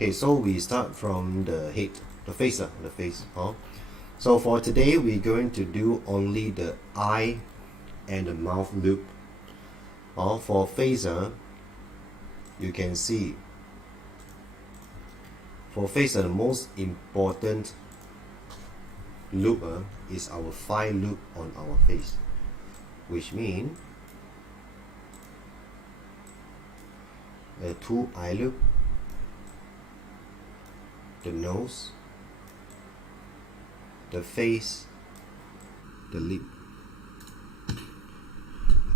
Okay, so we start from the head, the face. So for today, we're going to do only the eye and the mouth loop. For face, you can see. For face, the most important loop is our 5 loop on our face, which means the 2 eye loop, the nose, the face, the lip.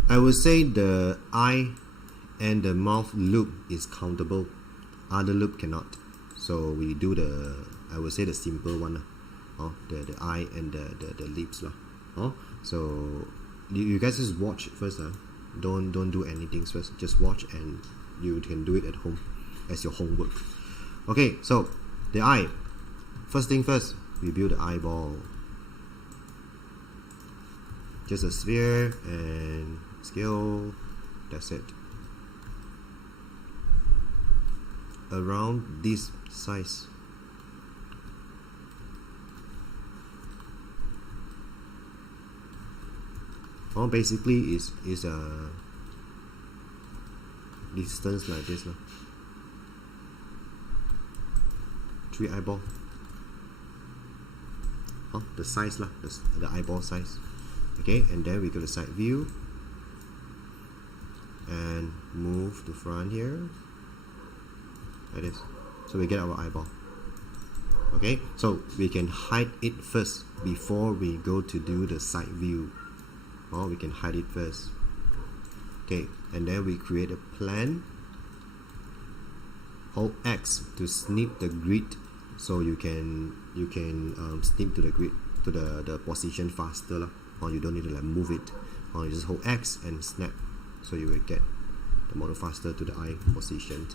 I would say the eye and the mouth loop is countable, other loop cannot. So we do the, I would say the simple one, the eye and the lips. So you guys just watch first. Don't do anything first, just watch and you can do it at home as your homework. Okay, so the eye. First thing first, we build the eyeball. Just a sphere and scale, that's it. Around this size. Basically is a distance like this. 3 eyeball. The size the eyeball size. Okay, and then we go to side view and move to front here like this. So we get our eyeball. Okay, so we can hide it first before we go to do the side view. We can hide it first. Okay, and then we create a plan. Hold X to snip the grid, so you can snip to the grid, to the position faster, or you don't need to move it, or you just hold X and snap, so you will get the model faster to the eye position.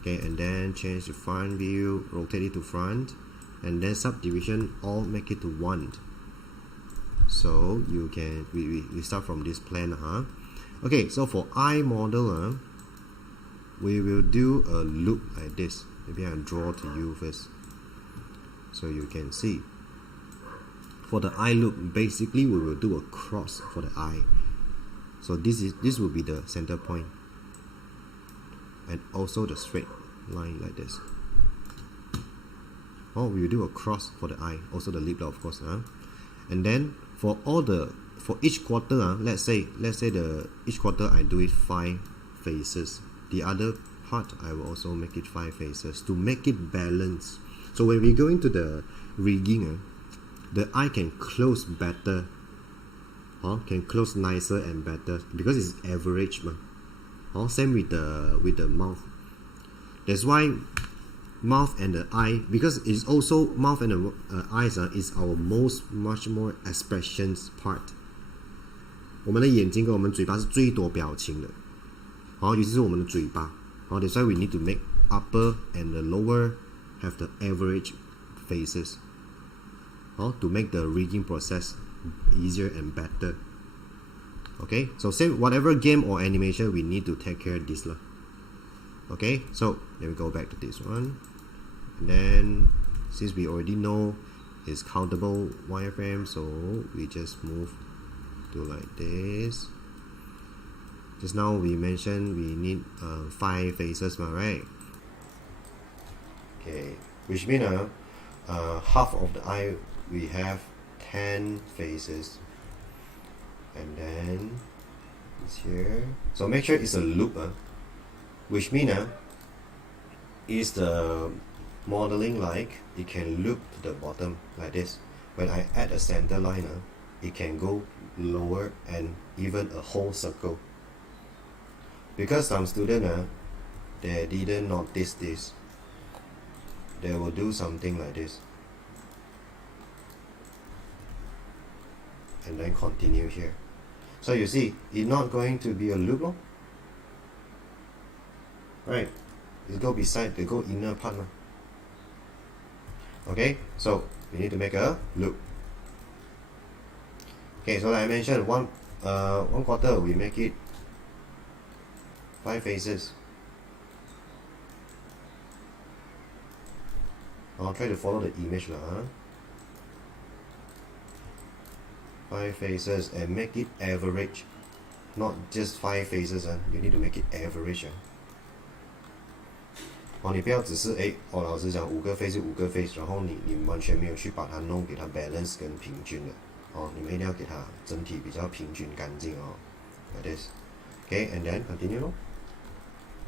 Okay, and then change the front view, rotate it to front, and then subdivision all make it to 1. So you can we start from this plan. Okay, so for eye model, we will do a loop like this. Maybe I'll draw to you first so you can see. For the eye loop, basically we will do a cross for the eye. So this will be the center point, and also the straight line like this. We will do a cross for the eye, also the lip, of course. And then for each quarter, let's say each quarter I do it 5 faces. The other part I will also make it 5 faces to make it balanced. So when we go into the rigging, the eye can close better, can close nicer and better because it's average. Same with the mouth. That's why mouth and the eye, because it's also mouth and the eyes is our much more expressions part. 我们的眼睛跟我们嘴巴是最多表情的，尤其是我们的嘴巴。That's why we need to make upper and the lower have the average faces, to make the rigging process easier and better. Okay, so same whatever game or animation, we need to take care of this. Okay, so then we go back to this one, and then since we already know it's countable wireframe, so we just move to like this. Just now we mentioned we need 5 faces, right? Okay, which means half of the eye we have 10 faces, and then it's here. So make sure it's a loop, which means is the modeling like it can loop to the bottom like this. When I add a center line, it can go lower and even a whole circle. Because some students they didn't notice this, they will do something like this and then continue here. So you see, it's not going to be a loop, right? It go beside, they go inner part. Okay, so we need to make a loop. Okay, so like I mentioned, one quarter we make it 5 faces. I'll try to follow the image lah. 5 faces and make it average, not just 5 faces. You need to make it average. 你不要只是老师讲5个 face 5个 face， 然后你完全没有去把它弄给它 balance 跟平均的。你们一定要给它整体比较平均干净like this. Okay, and then continue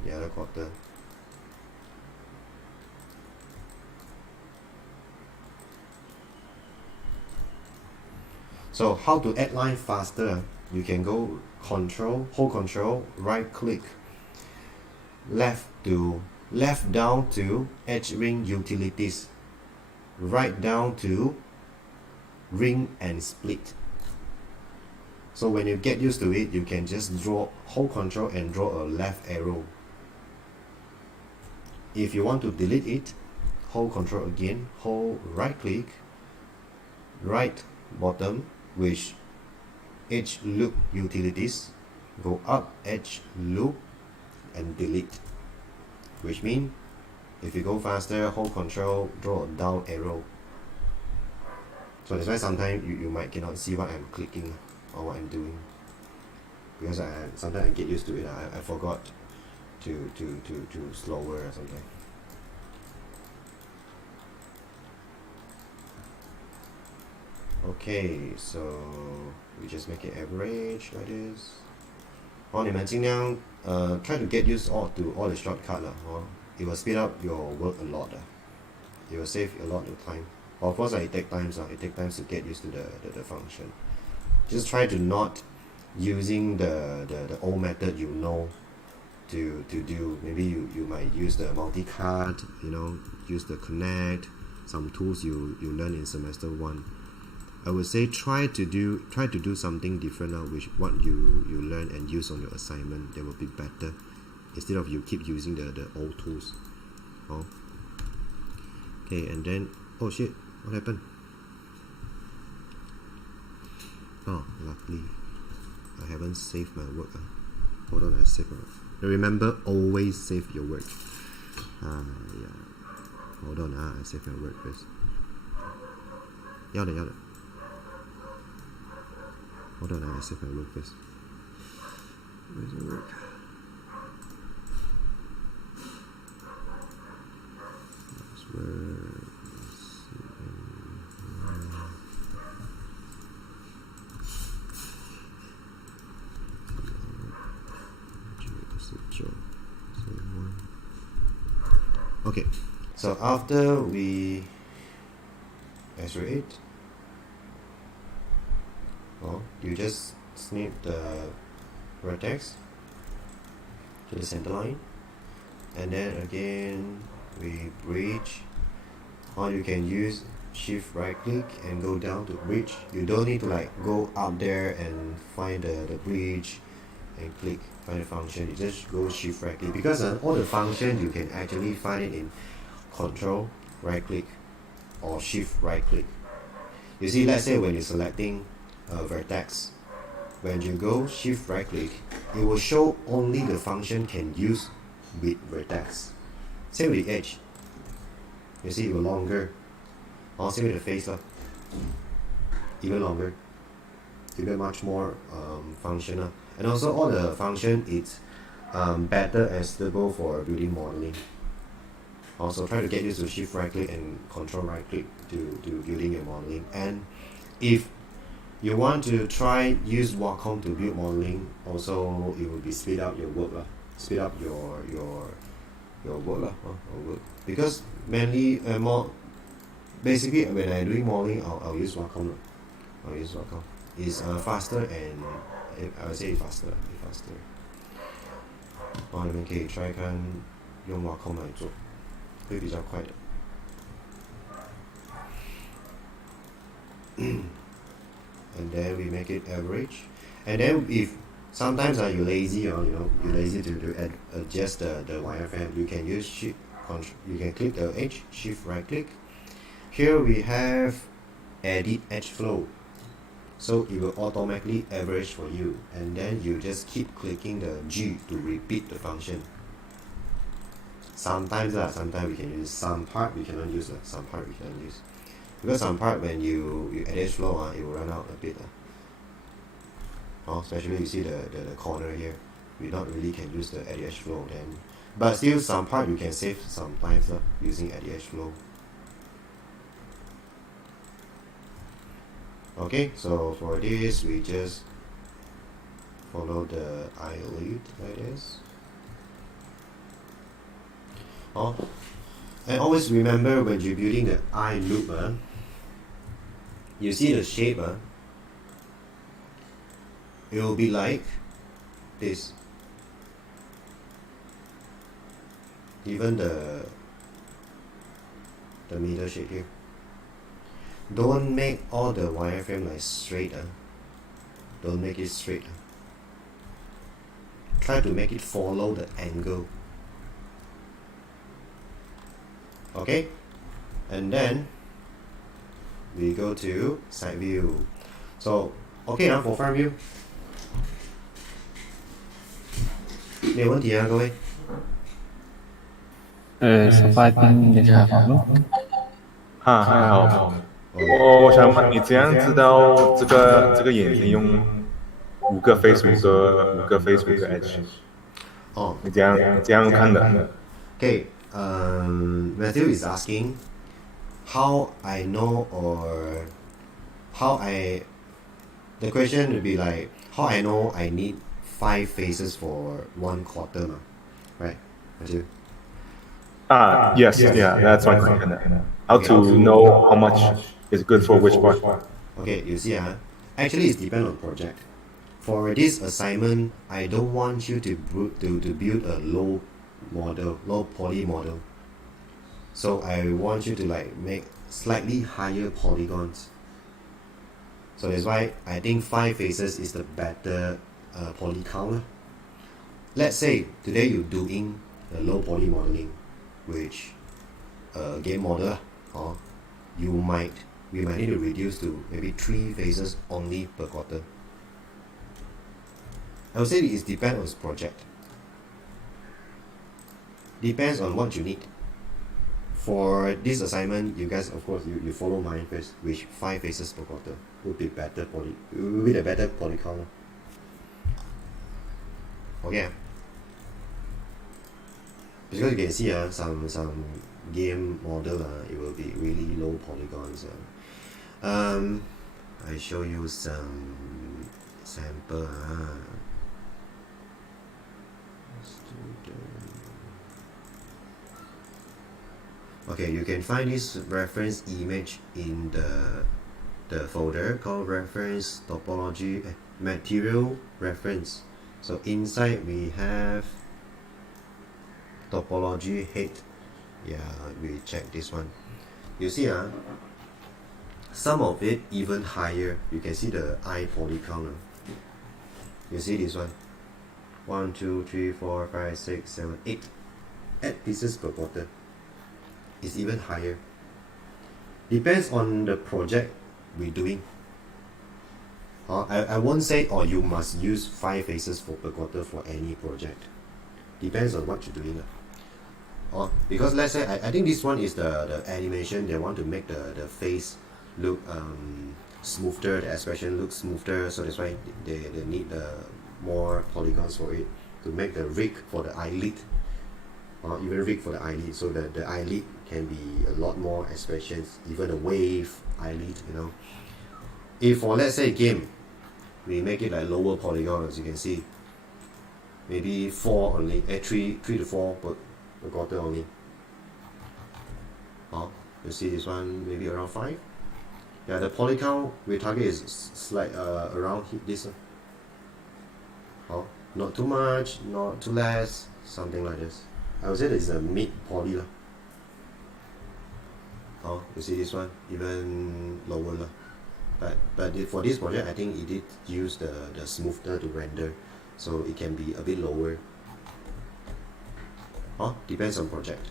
the other quarter. So how to add line faster? You can go hold control, right click, left down to edge ring utilities, right down to ring and split. So when you get used to it, you can just hold control and draw a left arrow. If you want to delete it, hold control again, hold right click, right bottom, which edge loop utilities, go up edge loop and delete. Which means if you go faster, hold control, draw a down arrow. So that's why sometimes you might cannot see what I'm clicking or what I'm doing, because sometimes I get used to it. I forgot to slower or something. Okay, so we just make it average like this. 你们尽量try to get used to all the shortcut it will speed up your work a lot. It will save a lot of time. Of course, it takes time. It takes time to get used to the function. Just try to not using the old method to do. Maybe you might use the multi-cut, use the connect, some tools you learn in semester 1. I would say try to do something different now, which what you learn and use on your assignment. That will be better instead of you keep using the old tools. Okay, and then oh shit, what happened? Luckily I haven't saved my work. Hold on, I save my work. Remember, always save your work. Yeah. Hold on, I save my work first. 要的 Hold on, I save my work first. Where's the work? Okay, so after we x-ray it, you just snip the vertex to the center line, and then again we bridge. Or you can use shift right click and go down to bridge. You don't need to go up there and find the bridge and find the function. You just go shift right click, because all the function you can actually find it in control right click or shift right click. You see, let's say when you're selecting a vertex, when you go shift right click, it will show only the function can use with vertex. Same with the edge. You see, it will longer. Same with the face, even longer, even much more functional. And also all the function is better and suitable for building modeling. Also try to get used to shift right click and control right click to building your modeling. And if you want to try use Wacom to build modeling, also it will be speed up your work, speed up your work, because mainly basically when I doing modeling, I'll use Wacom. It's faster, and I would say faster. 你们可以 try 看用 Wacom 来做，会比较快的。And then we make it average. And then if sometimes you're lazy, you're lazy to adjust the wireframe, you can use shift control. You can click the edge, shift right click. Here we have edit edge flow, so it will automatically average for you, and then you just keep clicking the G to repeat the function. Sometimes we can use some part, we cannot use some part we cannot use. Because some part when you edit flow, it will run out a bit. Especially you see the corner here. We not really can use the edge flow then. But still some part you can save sometimes using edge flow. Okay, so for this we just follow the eyelid like this. And always remember when you're building the eye loop, you see the shape, it will be like this. Even the middle shape here. Don't make all the wireframe like straight. Don't make it straight. Try to make it follow the angle. Okay, and then we go to side view. So okay for front view 没有问题各位。สบายดีครับ还好。我想问你，怎样知道这个眼睛用5个 face 5个 face 5个 edge？你怎样看的？ Okay, Matthew is asking how I know or the question would be like how I know I need 5 faces for 1 quarter, right, Matthew? Yes, yeah, that's my question. How to know how much is good for which part? Okay, you see, actually it depends on project. For this assignment, I don't want you to build a low poly model. So I want you to like make slightly higher polygons. So that's why I think 5 faces is the better poly count. Let's say today you're doing a low poly modeling, which game model, or we might need to reduce to maybe 3 faces only per quarter. I would say it depends on this project. Depends on what you need. For this assignment, you guys, of course, you follow mine first, which 5 faces per quarter would be better with a better poly count. Okay. Because you can see some game model it will be really low polygons. I show you some sample. Okay, you can find this reference image in the folder called reference topology material reference. So inside we have topology head. Yeah, we check this one. You see some of it even higher. You can see the eye poly count. You see this one? 1, 2, 3, 4, 5, 6, 7, 8 pieces per quarter. It's even higher. Depends on the project we're doing. I won't say you must use 5 faces per quarter for any project. Depends on what you're doing. Because let's say I think this one is the animation. They want to make the face look smoother, the expression looks smoother, so that's why they need more polygons for it to make the rig for the eyelid, or even rig for the eyelid, so that the eyelid can be a lot more expressions, even a wave eyelid, If for let's say game, we make it like lower polygon, as you can see, maybe 4 only, 3 to 4 per quarter only. You see this one maybe around 5. Yeah, the poly count we target is like around this. Not too much, not too less, something like this. I would say it's a mid poly. You see this one even lower. But for this project, I think it did use the smoother to render, so it can be a bit lower. Depends on project.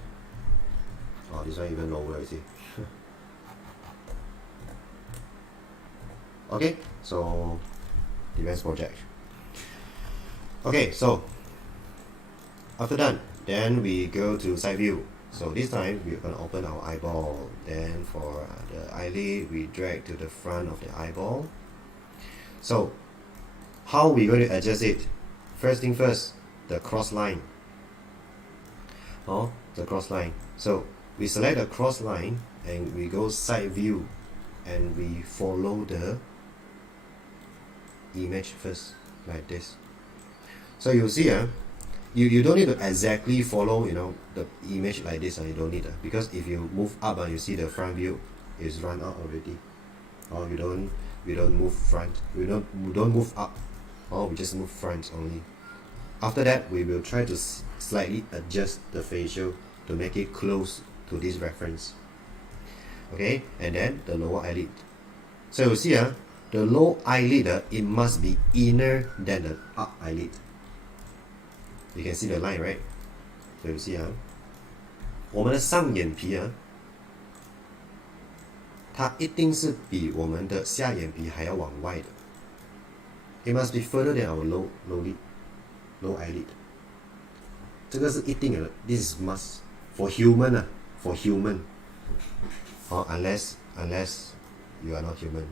This one even lower, you see. Okay, so depends project. Okay, so after that, Then we go to side view. So this time we're going to open our eyeball. Then for the eyelid, we drag to the front of the eyeball. So how are we going to adjust it? First thing first, the cross line. The cross line. So we select the cross line and we go side view and we follow the image first, like this. So you see, you don't need to exactly follow, the image like this. You don't need that, because if you move up, you see the front view is run out already. Or we don't move front, we don't move up, or we just move front only. After that, we will try to slightly adjust the facial to make it close to this reference. Okay, and then the lower eyelid. So you see, the low eyelid, it must be inner than the up eyelid. You can see the line, right? So you see, 我们的上眼皮，它一定是比我们的下眼皮还要往外的。It must be further than our low eyelid. 这个是一定的。This is must for human, for human. Unless you are not human.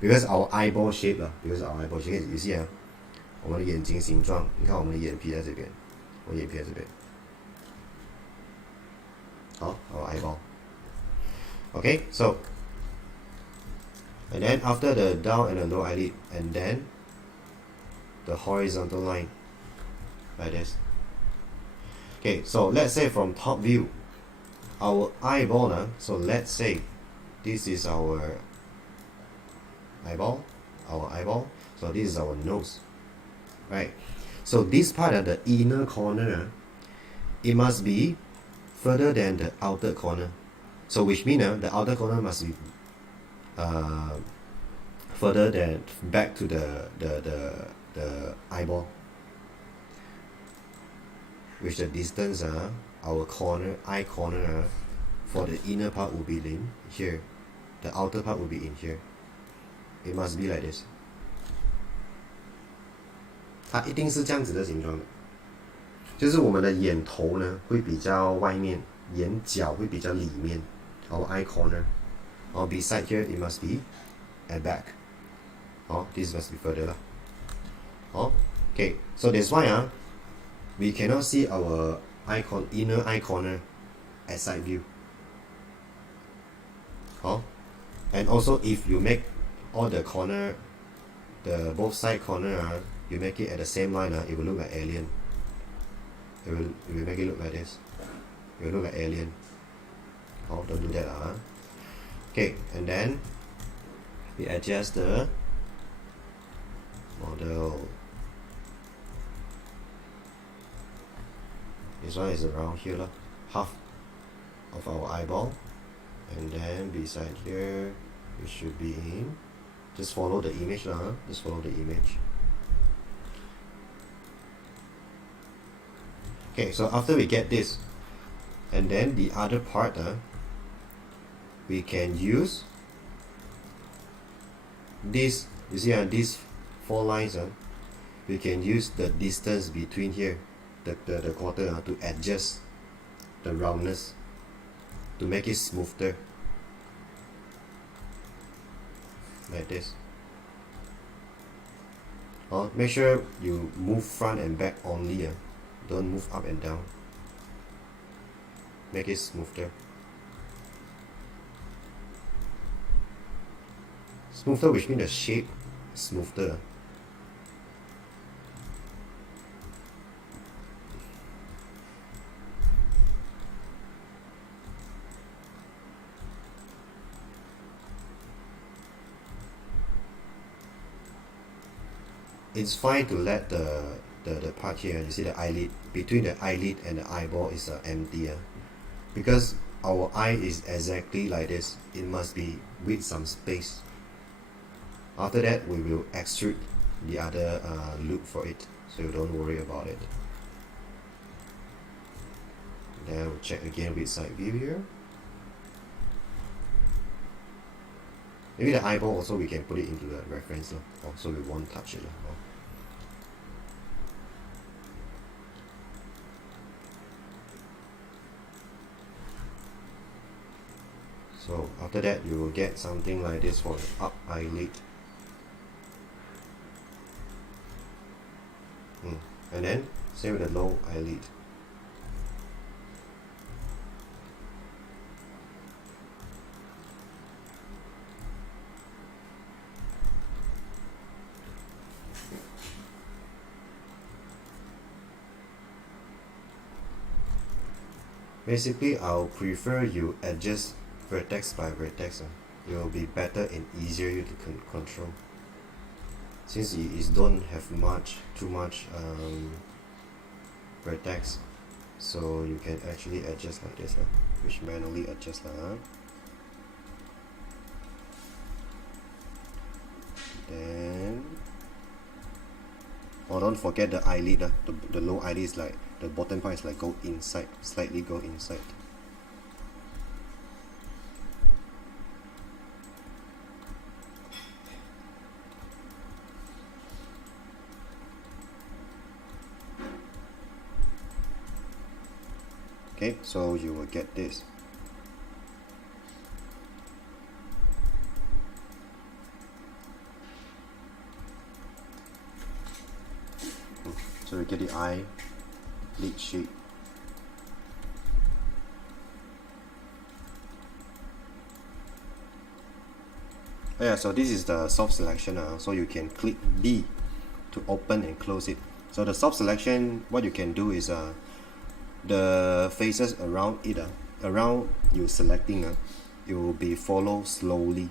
Because our eyeball shape, you see, 我们的眼睛形状，你看我们的眼皮在这边，我眼皮在这边。our eyeball. Okay, so and then after the down and the low eyelid, and then the horizontal line, like this. Okay, so let's say from top view, our eyeball, so let's say this is our eyeball, so this is our nose, right? So this part of the inner corner, it must be further than the outer corner. So which means the outer corner must be further than back to the eyeball. Which the distance, our eye corner for the inner part will be in here. The outer part will be in here. It must be like this. 它一定是这样子的形状的，就是我们的眼头呢会比较外面，眼角会比较里面。Our eye corner, or beside here, it must be at back. This must be further lah. Okay, so that's why we cannot see our inner eye corner at side view. And also if you make all the corner, the both side corner, you make it at the same line, it will look like alien. It will make it look like this. It will look like alien. Don't do that. Okay, and then we adjust the model. This one is around here, half of our eyeball, and then beside here it should be in. Just follow the image, just follow the image. Okay, so after we get this, and then the other part, we can use this. You see, these 4 lines, we can use the distance between here, the quarter, to adjust the roundness, to make it smoother, like this. Make sure you move front and back only, don't move up and down. Make it smoother. Smoother, which means the shape is smoother. It's fine to let the part here, you see the eyelid, between the eyelid and the eyeball is empty, because our eye is exactly like this. It must be with some space. After that, we will extrude the other loop for it, so you don't worry about it. Then we'll check again with side view here. Maybe the eyeball also we can put it into the reference, so we won't touch it. So after that, you will get something like this for the up eyelid. And then same with the low eyelid. Basically, I'll prefer you adjust vertex by vertex. It will be better and easier you to control. Since it don't have too much vertex, so you can actually adjust like this, which manually adjust Then, don't forget the eyelid. The low eyelid is like the bottom part is like go inside, slightly go inside. Okay, so you will get this. So you get the eye lid shape. Yeah, so this is the soft selection. So you can click B to open and close it. So the soft selection, what you can do is the faces around it, around you selecting, it will be follow slowly.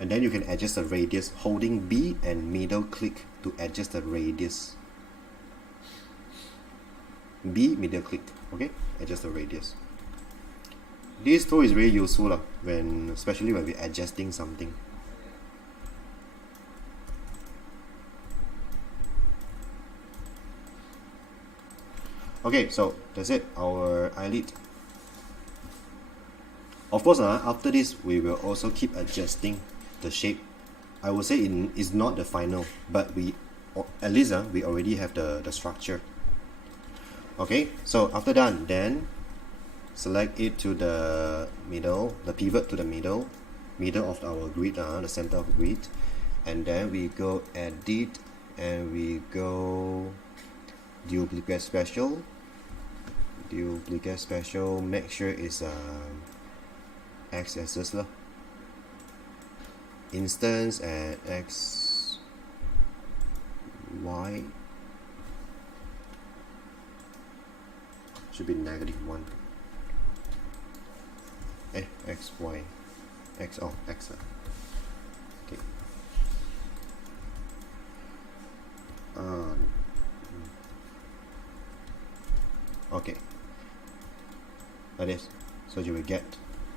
And then you can adjust the radius, holding B and middle click to adjust the radius. B, middle click, okay? Adjust the radius. This tool is very useful especially when we're adjusting something. Okay, so that's it, our eyelid. Of course, after this, we will also keep adjusting the shape. I would say it is not the final, but at least we already have the structure. Okay, so after done, then select it to the middle, the pivot to the middle of our grid, the center of the grid, and then we go edit and we go duplicate special. Make sure it's x-axis instance and x y should be -1. X y x x. Okay. Okay. Like this. So you will get.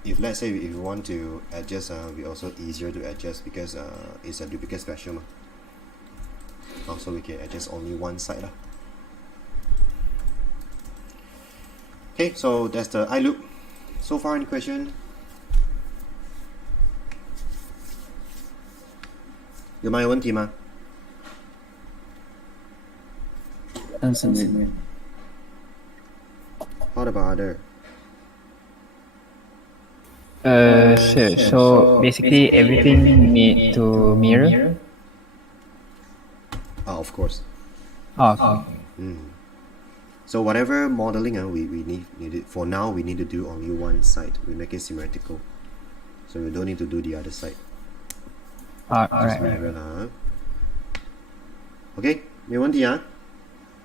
If let's say if you want to adjust, we also easier to adjust because it's a duplicate special. Also we can adjust only one side. Okay, so that's the eye look. So far, any question? 有没有问题吗？但是没 How about other? Sure. So basically everything need to mirror. Of course. Okay. So whatever modeling we need it for now, we need to do only one side. We make it symmetrical, so we don't need to do the other side. Alright. Mirror lah. Okay, 没问题啊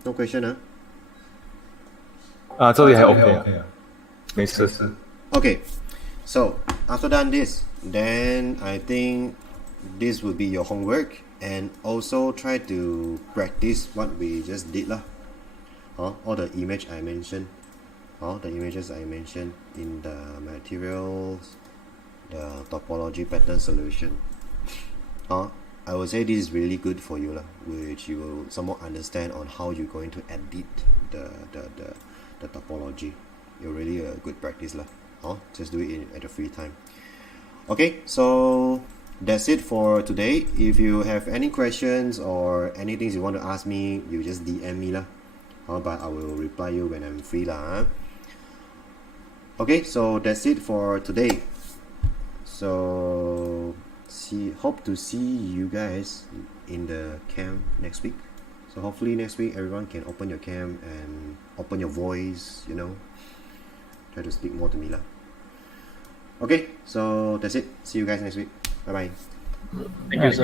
？No question 啊？这里还 OK 没事。Okay, so after done this, then I think this will be your homework, and also try to practice what we just did lah. All the images I mentioned in the materials, the topology pattern solution. I would say this is really good for you lah, which you will somewhat understand on how you're going to edit the topology. You're really a good practice lah. Just do it at your free time. Okay, so that's it for today. If you have any questions or anything you want to ask me, you just DM me lah. But I will reply you when I'm free lah. Okay, so that's it for today. So hope to see you guys in the camp next week. So hopefully next week everyone can open your cam and open your voice, try to speak more to me lah. Okay, so that's it. See you guys next week. Bye bye. Thank you, sir.